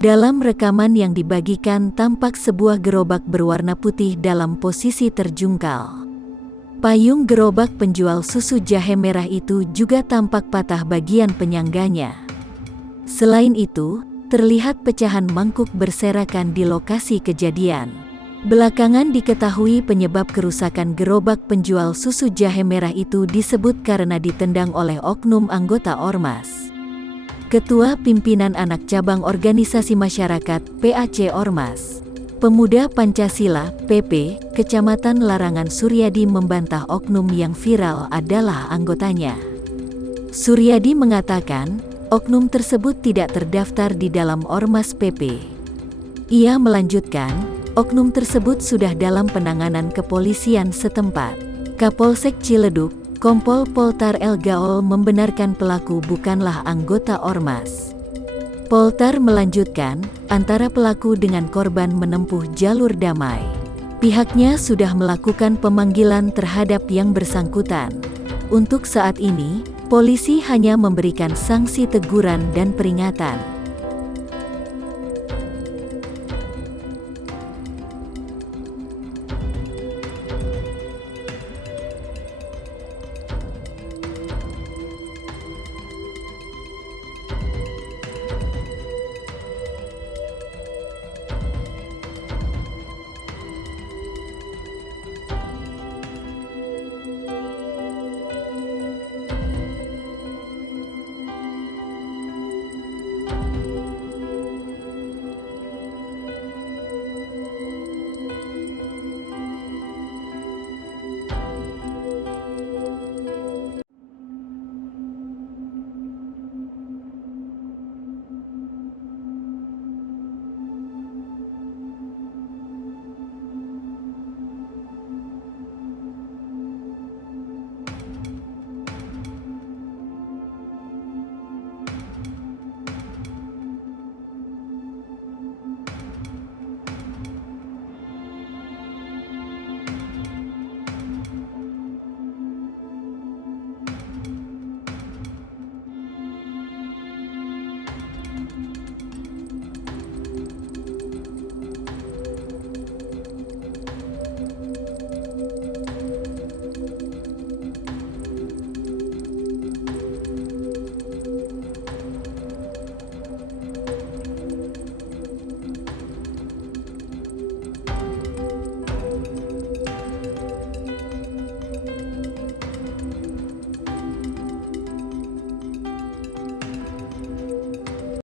Dalam rekaman yang dibagikan tampak sebuah gerobak berwarna putih dalam posisi terjungkal. Payung gerobak penjual susu jahe merah itu juga tampak patah bagian penyangganya. Selain itu, terlihat pecahan mangkuk berserakan di lokasi kejadian. Belakangan diketahui penyebab kerusakan gerobak penjual susu jahe merah itu disebut karena ditendang oleh oknum anggota Ormas. Ketua Pimpinan Anak Cabang Organisasi Masyarakat PAC Ormas Pemuda Pancasila PP Kecamatan Larangan Suryadi membantah oknum yang viral adalah anggotanya. Suryadi mengatakan, oknum tersebut tidak terdaftar di dalam Ormas PP. Ia melanjutkan, oknum tersebut sudah dalam penanganan kepolisian setempat. Kapolsek Ciledug, Kompol Poltar El Gaol membenarkan pelaku bukanlah anggota Ormas. Poltar melanjutkan, antara pelaku dengan korban menempuh jalur damai. Pihaknya sudah melakukan pemanggilan terhadap yang bersangkutan. Untuk saat ini, polisi hanya memberikan sanksi teguran dan peringatan.